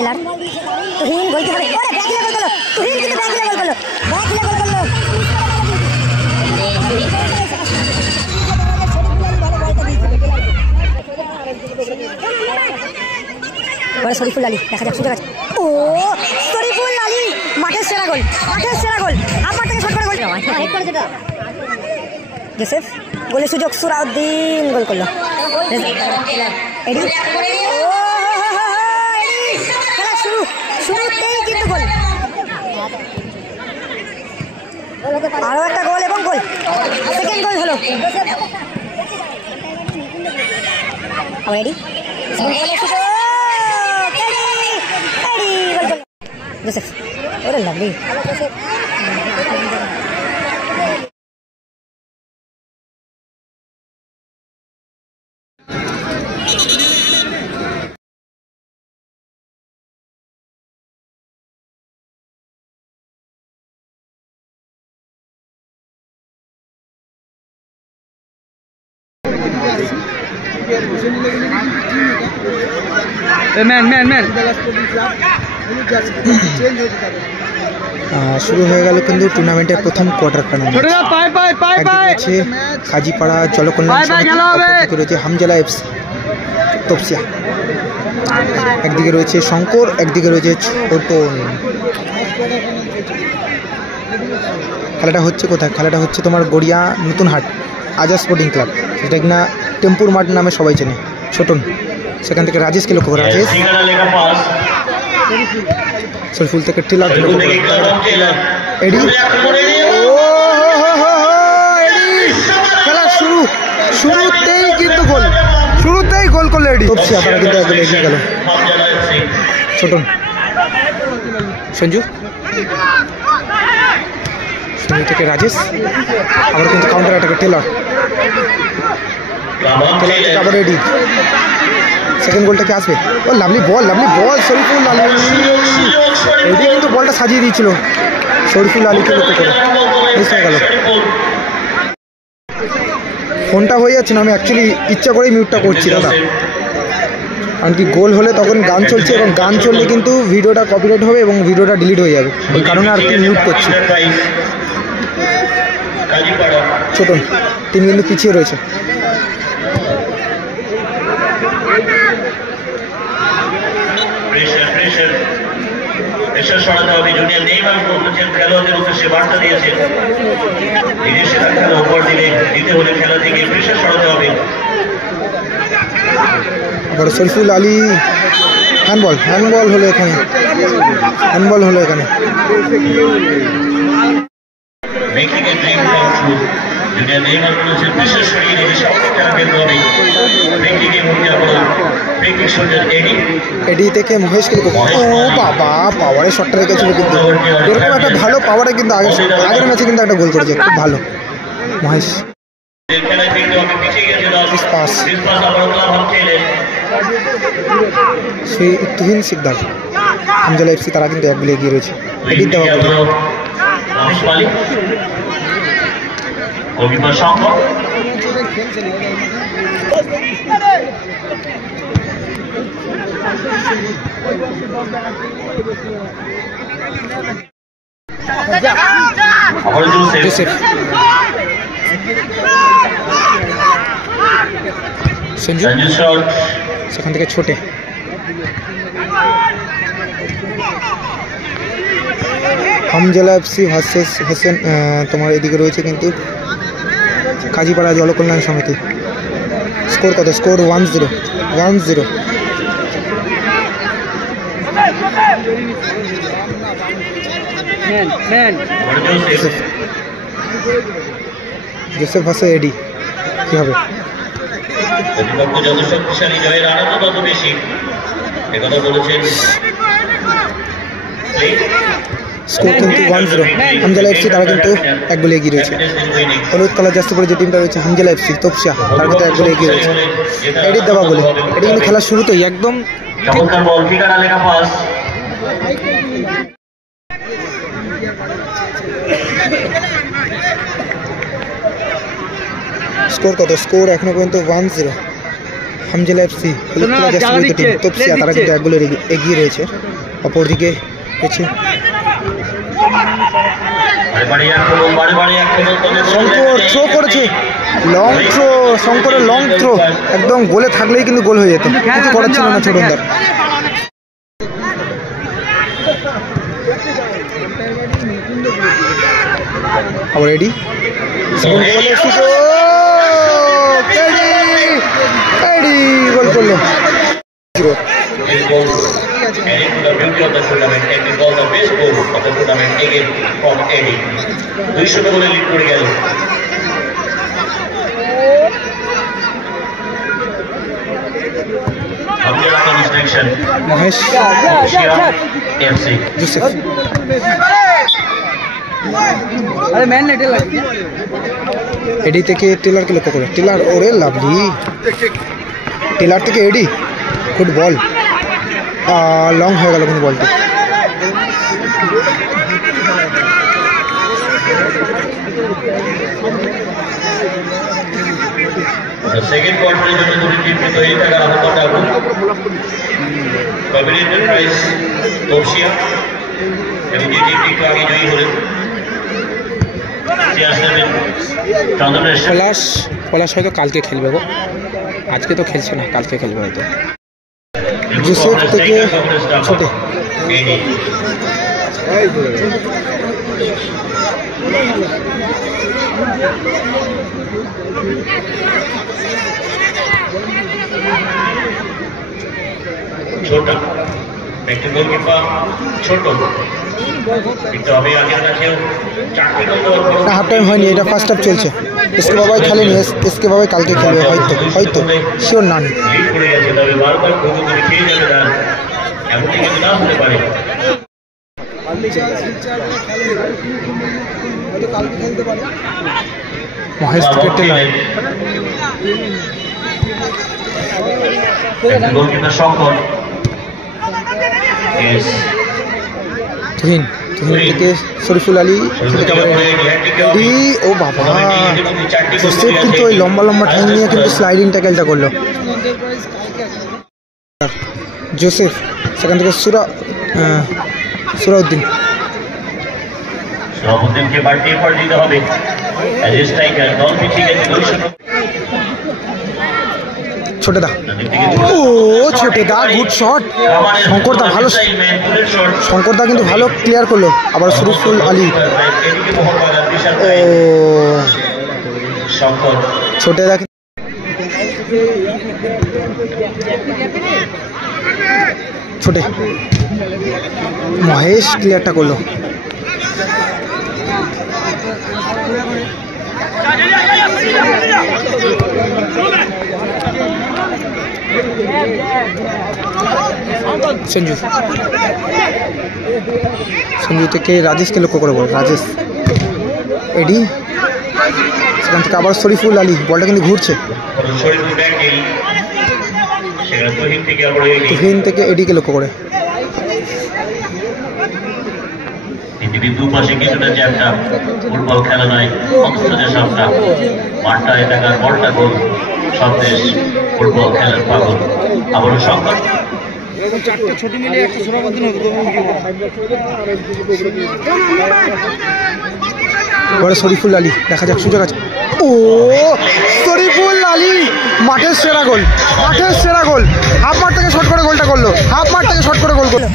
Teller Tuhin গোল কি হবে? ওরে ব্যাক লেভেল করলো তুহিন, কিন্তু ব্যাক লেভেল করলো, ব্যাক লেভেল করলো। ওরে শরীফুল আলী, দেখা যাক সুযোগ আছে। ও শরীফুল আলী মাঠের সেরা গোল, মাঠের সেরা গোল, আমার থেকে শট করে গোল। জোসেফ গোলের সুযোগ, সুরাউদ্দিন গোল করলো। এডি খেলা শুরু, শুরুতেই কিন্তু গোল, আরো একটা গোল এবং গোল, সেকেন্ড গোল হলো। এডি জোসেফ, ওরে লাভলি। শুরু হয়ে গেল কিন্তু টুর্নামেন্টের প্রথম কোয়ার্টার ফাইনাল। একদিকে কাজীপাড়া জলকল্যাণ সমিতি, রয়েছে হামজালা এফসি তপসিয়া, একদিকে রয়েছে শঙ্কর, একদিকে রয়েছে ছোটন। খেলাটা হচ্ছে কোথায়? খেলাটা হচ্ছে তোমার গড়িয়া নতুনহাট আজাদ স্পোর্টিং ক্লাব, যেটা কিনা টেম্পুর মাঠ নামে সবাই চেনে। ছোটন, সেখান থেকে রাজেশকে লক্ষ্য করে, রাজেশ শরীফুল থেকে টেলার, এডি খেলা শুরু, শুরুতেই কিন্তু গোল, শুরুতেই গোল করলো এডি। তপসিয়া তারা কিন্তু একদম এগিয়ে গেল। ছোটন, সঞ্জু, সঞ্জু থেকে রাজেশ, আবার কিন্তু কাউন্টার অ্যাটাকে টেলার, টেলার থেকে আবার এডি। সেকেন্ড গোলটা কি আসবে? ও লাভলি বল, লাভলি বল শরীফুল আলী। এডি কিন্তু বলটা সাজিয়ে দিয়েছিল শরীফুল আলীকে লক্ষ্য করে, মিস হয়ে গেল। ফোনটা হয়ে যাচ্ছে না, আমি অ্যাকচুয়ালি ইচ্ছা করেই মিউটটা করছি দাদা, কারণ কি গোল হলে তখন গান চলছে, এবং গান চললে কিন্তু ভিডিওটা কপিরাইট হবে এবং ভিডিওটা ডিলিট হয়ে যাবে, ওই কারণে আর কি মিউট করছি। ছোটন, তিনি কিন্তু পিছিয়ে রয়েছে। জুনিয়র নেইমার খেলোয়াড়দের উদ্দেশ্যে বার্তা দিয়েছেন, বিদেশের খেলা উপর দিলে দিতে হলে খেলা থেকে প্রেশার সরাতে হবে। বড় শরীফুল আলী, হ্যান্ডবল, হ্যান্ডবল হলো এখানে, হ্যান্ডবল হলো এখানে। জুনিয়র নেইমার বলেছেন প্রেশার সরিয়ে নিয়ে সামনে খেলা খেলতে হবে। এডি থেকে মহেশকে, ও বাবা পাওয়ারে শটটা রেখেছিল, কিন্তু এরকম একটা ভালো পাওয়ারে কিন্তু আগের ম্যাচে কিন্তু একটা গোল করেছে, খুব ভালো মহেশ। সেই তুহিন সিকদার হামজালা এফসি, তারা কিন্তু এক গোলে এগিয়ে রয়েছে। এডির দেওয়া জোসেফ, সঞ্জু, সেখান থেকে ছোটে, হামজালা এফসি ভার্সেস হোসেন, তোমার এদিকে রয়েছে কিন্তু কাজীপাড়া জলকল্যাণ সমিতি। স্কোর কত? স্কোর 1-0, 1-0। জোসেফ ভার্সেস এডি, কি হবে? যত শক্তিশালী জয়ের আনন্দ তত বেশি, একথা বলেছেন। স্কোর কিন্তু 1-0। হামজালা এফসি তারা কিন্তু এক গোলে এগিয়ে রয়েছে। হলুদ কালার জাস্ট করে যে টিমটা রয়েছে হামজালা এফসি তপসিয়া, তারা কিন্তু এক গোলে এগিয়ে রয়েছে। এডির দেওয়া গোলে, এটি কিন্তু খেলার শুরুতেই একদম স্কোর কত? স্কোর এখনো পর্যন্ত 1-0। হামজালা এফসি টিম তপসিয়া, তারা কিন্তু 1 গোলের এগিয়ে রয়েছে। অপরদিকে রয়েছে শঙ্কর থ্রো করেছে, লং থ্রো, শঙ্করের লং থ্রো একদম গোলে থাকলেই কিন্তু গোল হয়ে যেত, কিছু করার ছিল না ছোটনদার। আবার রেডি গোল করলো। Adding to the beauty of the tournament, and we call the best goal of the tournament again from Eddie. 200 গোলে লিড করে গেল। হামজালা কনস্ট্রাকশন, মহেশ এফসি। জোসেফ এডি থেকে টেলারকে লক্ষ্য করে, টেলার ওরে লাভলি, টেলার থেকে এডি, গুড বল, লং হয়ে গেল কিন্তু বলটি। সেকেন্ড কোয়ার্টারের জন্য দুটি টিমকে তৈরি থাকার আহ্বান রাখুন। কম্বিনেটেড প্রাইজ তপসিয়া এবং যে টিমটি একটু আগে জয়ী হলেন পলাশ হয়তো কালকে খেলবে গো, আজকে তো খেলছে না, কালকে খেলবে হয়তো। জোসেফ থেকে ছোটে छोटा एक गोलकीपर ছোট কিন্তু আমি আগে কাছেও চারটি গোল হাফ টাইম হয়নি, এটা ফার্স্ট হাফ চলছে। এসকে বাবাই খেলেনি, এসকে বাবাই কালকে খেলবে হয়তো শিওর না। লিড করে গেছে, তবে বারবার গোল করে খেয়ে যাবে না, এমনটি কিন্তু না হতে পারে। মহেশ থেকে টেলার, গোলকিপার শঙ্কর, তুহিন থেকে শরীফুল আলী, ও বাবা জোসেফ কিন্তু ওই লম্বা লম্বা ঠ্যাং নিয়ে কিন্তু স্লাইডিং ট্যাকেলটা করলো। জোসেফ সেখান থেকে সুরাউদ্দিন, সুরাউদ্দিনকে বাড়তি পর দিতে হবে। দল পিছিয়ে গেছে, ছোটে দা, ও ছোটে দা, গুড শট। শঙ্করদা ভালো, শঙ্করদা কিন্তু ভালো ক্লিয়ার করলো। আবার শরীফুল আলী, ও ছোটে দা, ছোটে মহেশ ক্লিয়ারটা করলো। সঞ্জু থেকে রাজেশকে লক্ষ্য করে বল, রাজেশ এডি, সেখান থেকে আবার শরীফুল আলী, বলটা কিন্তু ঘুরছে। তুহিন থেকে এডিকে লক্ষ্য করে, দুপাশে কিছুটা যে একটা ফুটবল খেলা নয়, অথচ যে সবটা মাঠটা এলাকার বলটা গোল, সব দেশ ফুটবল খেলার পাগল। আবারও সংকট, শরীফুল আলী, দেখা যাক সুযোগ আছে। ও শরীফুল আলী, মাঠের সেরা গোল, মাঠের সেরা গোল, হাফ মাঠ থেকে শট করে গোলটা করলো, হাফ মাঠ থেকে শট করে গোল করলো।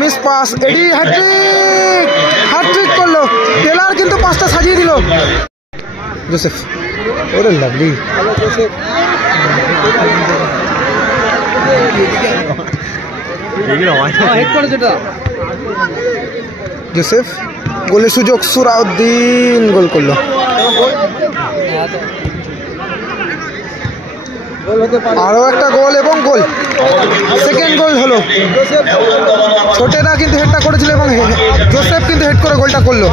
মিস পাস, এডি হ্যাট্রিক করলো, টেলার কিন্তু 5টা সাজিয়ে দিল। জোসেফ, ওরে লাভলি, জোসেফ গোলের সুযোগ, সুরাউদ্দিন গোল করলো। আরো একটা গোল এবং গোল, সেকেন্ড গোল হলো। ছোটেরা কিন্তু হেডটা করেছিল এবং জোসেফ কিন্তু হেড করে গোলটা করলো।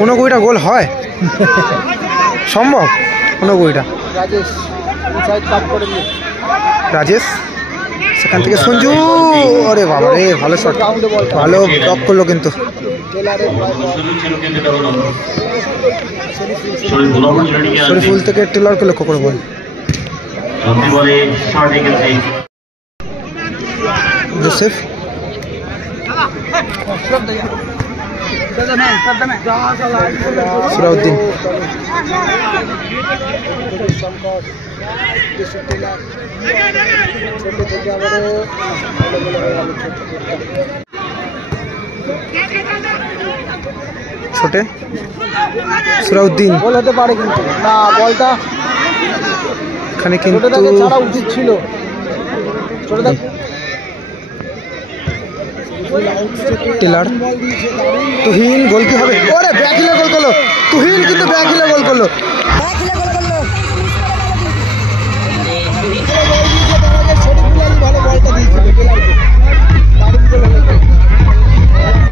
কোনো কুড়িটা গোল হয় সম্ভব? কোনো কুড়িটা রাজেশ সেখান থেকে সঞ্জু, আরে বাবা রে, ভালো শট, ভালো ব্লক করলো কিন্তু। শরীফুল থেকে টেলরকে লক্ষ্য করে বল। জোসেফ সুরাউদ্দিন, ছোটে সুরাউদ্দিন বল হতে পারে কিন্তু না, বলটা এখানে কিন্তু ছাড়া উচিত ছিল। টেলার, তুহিন, গোল কি হবে? ওরে ব্যাকিলে গোল করলো তুহিন, কিন্তু ব্যাকিলে গোল করলো। ভালো বলটা দিয়েছিল।